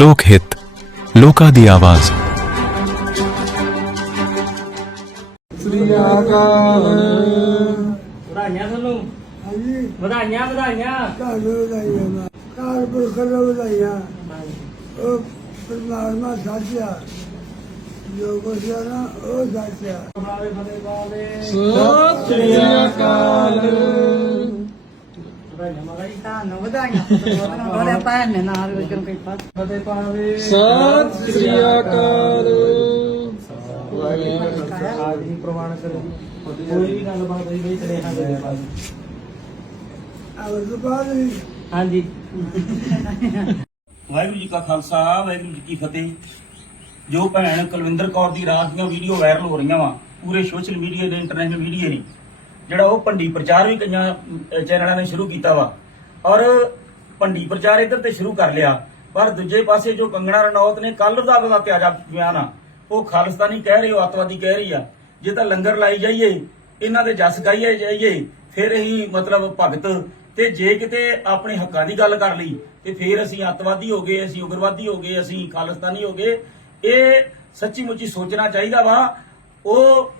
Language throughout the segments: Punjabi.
ਲੋਕ ਹਿੱਤ ਲੋਕਾਂ ਦੀ ਆਵਾਜ਼। ਸ੍ਰੀ ਅਕਾਲ ਵਧਾਈਆਂ ਤੁਹਾਨੂੰ। ਹਾਂਜੀ। ਵਧਾਈਆਂ ਵਧਾਈਆਂ। ਤੁਹਾਨੂੰ ਵਧਾਈਆਂ ਕਾਰ ਉਹ ਪਰਮਾਤਮਾ ਸਾਚਿਆ। ਜੋ ਕੁਛ ਹੈ ਨਾ ਉਹ ਸਾਚਿਆ। ਬਾਲੇ ਬਲੇ ਬਾਲੇ ਸਤਿ ਸ੍ਰੀ ਅਕਾਲ। ਤੁਹਾਨੂੰ ਵਧਾਈਆਂ। ਬੋਲੇ ਭੈਣ ਨੇ ਨਾਲ ਵਿਕਣ ਕੋਈ ਪਾਸ ਫਤਿਹ ਪਾਵੇ ਸਤਿ ਸ੍ਰੀ ਅਕਾਲ। ਆਜ ਹੀ ਪ੍ਰਮਾਣ ਕਰੋ। ਕੋਈ ਵੀ ਗੱਲਬਾਤ ਹੋਈ ਬਈ ਚਲੇ ਹਾਂ ਦੇ ਬਾਅਦ ਅਵਰ ਬਾਦੀ ਹਾਂਜੀ। ਵਾਹਿਗੁਰੂ ਜੀ ਕਾ ਖਾਲਸਾ ਵਾਹਿਗੁਰੂ ਜੀ ਕੀ ਫਤਿਹ। ਜੋ ਭੈਣ ਕੁਲਵਿੰਦਰ ਕੌਰ ਦੀ ਰਾਤ ਦੀਆਂ ਵੀਡੀਓ ਵਾਇਰਲ ਹੋ ਰਹੀਆਂ ਵਾ ਪੂਰੇ ਸੋਸ਼ਲ ਮੀਡੀਆ ਦੇ ਇੰਟਰਨੈਸ਼ਨਲ ਮੀਡੀਆ ਨੇ। ਜਿਹੜਾ ਉਹ ਭੰਡੀ ਪ੍ਰਚਾਰ ਵੀ ਕਈਆਂ ਚੈਨਲਾਂ ਨੇ ਸ਼ੁਰੂ ਕੀਤਾ ਵਾ। ਔਰ ਭੰਡੀ ਪ੍ਰਚਾਰ ਇੱਧਰ ਤੇ ਸ਼ੁਰੂ ਕਰ ਲਿਆ। ਪਰ ਦੂਜੇ ਪਾਸੇ ਜੋ ਕੰਗਣਾ ਰਣੌਤ ਨੇ ਕੱਲ ਦਾ ਉਹਦਾ ਤਿਆਜਾ ਬਿਆਨ ਆ। ਉਹ ਖਾਲਿਸਤਾਨੀ ਕਹਿ ਰਹੀ, ਉਹ ਅੱਤਵਾਦੀ ਕਹਿ ਰਹੀ ਆ। ਜੇ ਤਾਂ ਲੰਗਰ ਲਾਈ ਜਾਈਏ, ਇਹਨਾਂ ਦੇ ਜਸ ਗਾਈਏ ਜਾਈਏ, ਫਿਰ ਹੀ ਮਤਲਬ ਭਗਤ। ਤੇ ਜੇ ਕਿਤੇ ਆਪਣੇ ਹੱਕਾਂ ਦੀ ਗੱਲ ਕਰ ਲਈ, ਤੇ ਫਿਰ ਅਸੀਂ ਅੱਤਵਾਦੀ ਹੋ ਗਏ, ਅਸੀਂ ਉਗਰਵਾਦੀ ਹੋ ਗਏ, ਅਸੀਂ ਖਾਲਿਸਤਾਨੀ ਹੋ ਗਏ। ਇਹ ਸੱਚੀ ਮੁੱਚੀ ਸੋਚਣਾ ਚਾਹੀਦਾ ਵਾ। ਉਹ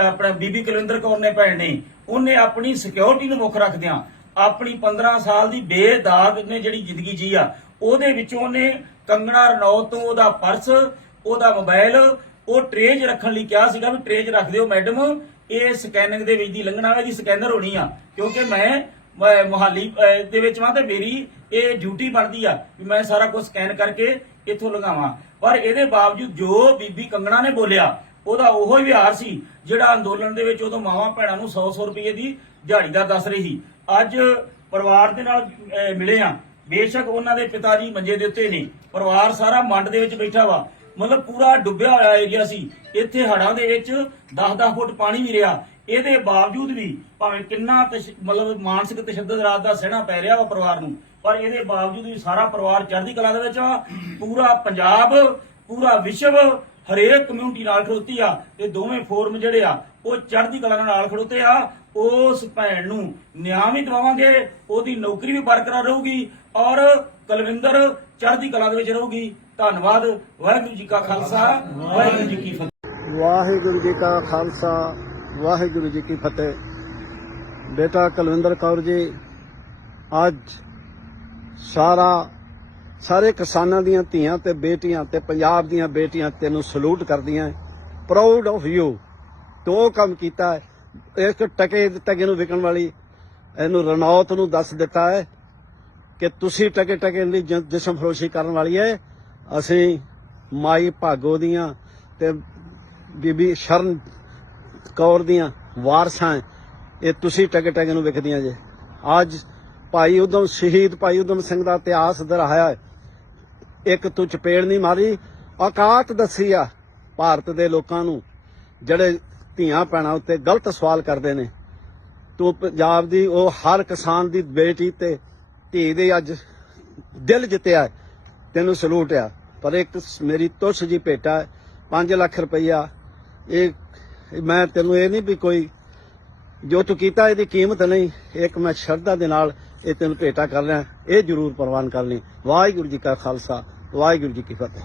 ਆਪਣਾ ਬੀਬੀ ਕੁਲਵਿੰਦਰ ਕੌਰ ਨੇ ਭੈਣ ਨੇ, ਉਹਨੇ ਆਪਣੀ ਸਿਕਿਉਰਿਟੀ ਨੂੰ ਮੁੱਖ ਰੱਖਦਿਆਂ ਆਪਣੀ 15 ਸਾਲ ਦੀ ਬੇਦਾਗ ਨੇ ਜਿਹੜੀ ਜ਼ਿੰਦਗੀ ਜੀ ਆ, ਉਹਦੇ ਵਿੱਚੋਂ ਉਹਨੇ ਕੰਗਣਾ ਰਣੌਤ ਤੋਂ ਉਹਦਾ ਪਰਸ, ਉਹਦਾ ਮੋਬਾਈਲ ਉਹ ਟਰੇਜ ਰੱਖਣ ਲਈ ਕਿਹਾ ਸੀਗਾ ਵੀ ਟਰੇਜ ਰੱਖ ਦਿਓ ਮੈਡਮ ਇਹ ਸਕੈਨਿੰਗ ਦੇ ਵਿੱਚ ਦੀ ਲੰਘਣਾ ਇਹਦੀ ਸਕੈਨਰ ਹੋਣੀ ਆ, ਕਿਉਂਕਿ ਮੈਂ ਮੈਂ ਮੁਹਾਲੀ ਦੇ ਵਿੱਚ ਵਾਂ ਤੇ ਮੇਰੀ ਇਹ ਡਿਊਟੀ ਬਣਦੀ ਆ ਵੀ ਮੈਂ ਸਾਰਾ ਕੁਝ ਸਕੈਨ ਕਰਕੇ ਇੱਥੋਂ ਲਗਾਵਾਂ ਪਰ ਇਹਦੇ ਬਾਵਜੂਦ ਜੋ ਬੀਬੀ ਕੰਗਣਾ ਨੇ ਬੋਲਿਆ ਉਹਦਾ ਉਹੋ ਹੀ ਵਿਹਾਰ ਸੀ, ਜਿਹੜਾ ਅੰਦੋਲਨ ਦੇ ਵਿੱਚ ਉਦੋਂ ਮਾਵਾਂ ਭੈਣਾਂ ਨੂੰ 100-100 ਰੁਪਏ ਦੀ ਦਿਹਾੜੀ ਦਾ ਦੱਸ ਰਹੀ ਅੱਜ ਪਰਿਵਾਰ ਦੇ ਨਾਲ ਮਿਲੇ ਆ ਬੇਸ਼ੱਕ ਉਹਨਾਂ ਦੇ ਪਿਤਾ ਜੀ ਮੰਜੇ ਦੇ ਉੱਤੇ ਨੇ। ਪਰਿਵਾਰ ਸਾਰਾ ਮੰਡ ਦੇ ਵਿੱਚ ਬੈਠਾ ਵਾ। ਮਤਲਬ ਪੂਰਾ ਡੁੱਬਿਆ ਹੋਇਆ ਏਰੀਆ ਸੀ। ਇੱਥੇ ਹੜਾਂ ਦੇ ਵਿੱਚ 10-10 ਫੁੱਟ ਪਾਣੀ ਵੀ ਰਿਹਾ। ਇਹਦੇ ਬਾਵਜੂਦ ਵੀ ਭਾਵੇਂ ਕਿੰਨਾ ਮਤਲਬ ਮਾਨਸਿਕ ਤਸ਼ੱਦਦ ਰਾਤ ਦਾ ਸਹਿਣਾ ਪੈ ਰਿਹਾ ਵਾ ਪਰਿਵਾਰ ਨੂੰ, ਪਰ ਇਹਦੇ ਬਾਵਜੂਦ ਵੀ ਸਾਰਾ ਪਰਿਵਾਰ ਚੜ੍ਹਦੀ ਕਲਾ ਦੇ ਵਿੱਚ ਆ ਪੂਰਾ ਪੰਜਾਬ, ਪੂਰਾ ਵਿਸ਼ਵ ਹਰੇਕ ਕਮਿਊਨਿਟੀ ਨਾਲ ਖੜੋਤੀ ਆ ਤੇ ਦੋਵੇਂ ਫੋਰਮ ਜਿਹੜੇ ਆ, ਉਹ ਚੜ੍ਹਦੀ ਕਲਾ ਨਾਲ ਖੜੋਤੇ ਆ। ਉਸ ਭੈਣ ਨੂੰ ਨਿਆਂ ਵੀ ਦਿਵਾਵਾਂਗੇ, ਉਹਦੀ ਨੌਕਰੀ ਵੀ ਬਰਕਰਾਰ ਰਹੂਗੀ ਔਰ ਕੁਲਵਿੰਦਰ ਚੜ੍ਹਦੀ ਕਲਾ ਦੇ ਵਿੱਚ ਰਹੂਗੀ। ਧੰਨਵਾਦ, ਵਾਹਿਗੁਰੂ ਜੀ ਕਾ ਖਾਲਸਾ, ਵਾਹਿਗੁਰੂ ਜੀ ਕੀ ਫਤਿਹ। ਵਾਹਿਗੁਰੂ ਜੀ ਕਾ ਖਾਲਸਾ, ਵਾਹਿਗੁਰੂ ਜੀ ਕੀ ਫਤਿਹ। ਬੇਟਾ ਕੁਲਵਿੰਦਰ ਕੌਰ ਜੀ, ਅੱਜ ਸਾਰਾ ਸਾਰੇ ਕਿਸਾਨਾਂ ਦੀਆਂ ਧੀਆਂ ਤੇ ਬੇਟੀਆਂ ਤੇ ਪੰਜਾਬ ਦੀਆਂ ਬੇਟੀਆਂ ਤੈਨੂੰ ਸਲੂਟ ਕਰਦੀਆਂ ਪ੍ਰਾਊਡ ਆਫ ਯੂ ਤੋ ਕੰਮ ਕੀਤਾ ਇੱਕ ਟਕੇ ਟਕੇ ਨੂੰ ਵਿਕਣ ਵਾਲੀ ਇਹਨੂੰ ਰਣੌਤ ਨੂੰ ਦੱਸ ਦਿੱਤਾ ਹੈ ਕਿ ਤੁਸੀਂ ਟਕੇ ਟਕੇ ਦੀ ਜਿਸਮ ਫਰੋਸ਼ੀ ਕਰਨ ਵਾਲੀ ਹੈ ਅਸੀਂ ਮਾਈ ਭਾਗੋ ਦੀਆਂ ਤੇ ਬੀਬੀ ਸ਼ਰਨ ਕੌਰ ਦੀਆਂ ਵਾਰਸਾਂ ਇਹ ਤੁਸੀਂ ਟਕੇ ਟਕੇ ਨੂੰ ਵਿਕਦੀਆਂ ਜੇ। ਅੱਜ ਭਾਈ ਉਦਮ ਸ਼ਹੀਦ, ਭਾਈ ਉਦਮ ਸਿੰਘ ਦਾ ਇਤਿਹਾਸ ਦਰਹਾਇਆ ਇੱਕ ਤੂੰ ਚਪੇੜ ਨਹੀਂ ਮਾਰੀ, ਔਕਾਤ ਦੱਸੀ ਆ ਭਾਰਤ ਦੇ ਲੋਕਾਂ ਨੂੰ, ਜਿਹੜੇ ਧੀਆਂ ਭੈਣਾਂ ਉੱਤੇ ਗਲਤ ਸਵਾਲ ਕਰਦੇ ਨੇ। ਤੂੰ ਪੰਜਾਬ ਦੀ, ਉਹ ਹਰ ਕਿਸਾਨ ਦੀ ਬੇਟੀ ਤੇ ਧੀ ਦੇ ਅੱਜ ਦਿਲ ਜਿੱਤਿਆ ਤੈਨੂੰ ਸਲੂਟ ਆ। ਪਰ ਇੱਕ ਮੇਰੀ ਤੁਸ ਜੀ ਭੇਟਾ 5 ਲੱਖ ਰੁਪਈਆ। ਇਹ, ਮੈਂ ਤੈਨੂੰ ਇਹ ਨਹੀਂ ਵੀ ਕੋਈ ਜੋ ਤੂੰ ਕੀਤਾ, ਇਹਦੀ ਕੀਮਤ ਨਹੀਂ। ਇੱਕ ਮੈਂ ਸ਼ਰਧਾ ਦੇ ਨਾਲ ਇਹ ਤੈਨੂੰ ਭੇਟਾ ਕਰ ਰਿਹਾ ਇਹ ਜ਼ਰੂਰ ਪ੍ਰਵਾਨ ਕਰ ਲਈ ਵਾਹਿਗੁਰੂ ਜੀ ਕਾ ਖਾਲਸਾ ਵਾਹਿਗੁਰੂ ਜੀ ਕੀ ਫਤਿਹ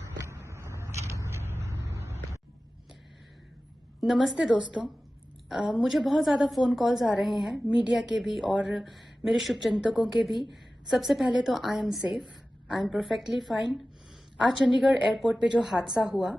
नमस्ते दोस्तों अ, मुझे बहुत ज़्यादा फ़ोन कॉल्स आ रहे हैं मीडिया के भी और मेरे शुभचिंतकों के भी सबसे पहले तो I am safe I am perfectly fine आज चंडीगढ़ एयरपोर्ट पे जो हादसा हुआ अ,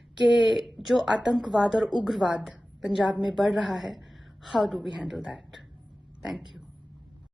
कि जो आतंकवाद और उग्रवाद पंजाब में बढ़ रहा है how do we handle that thank you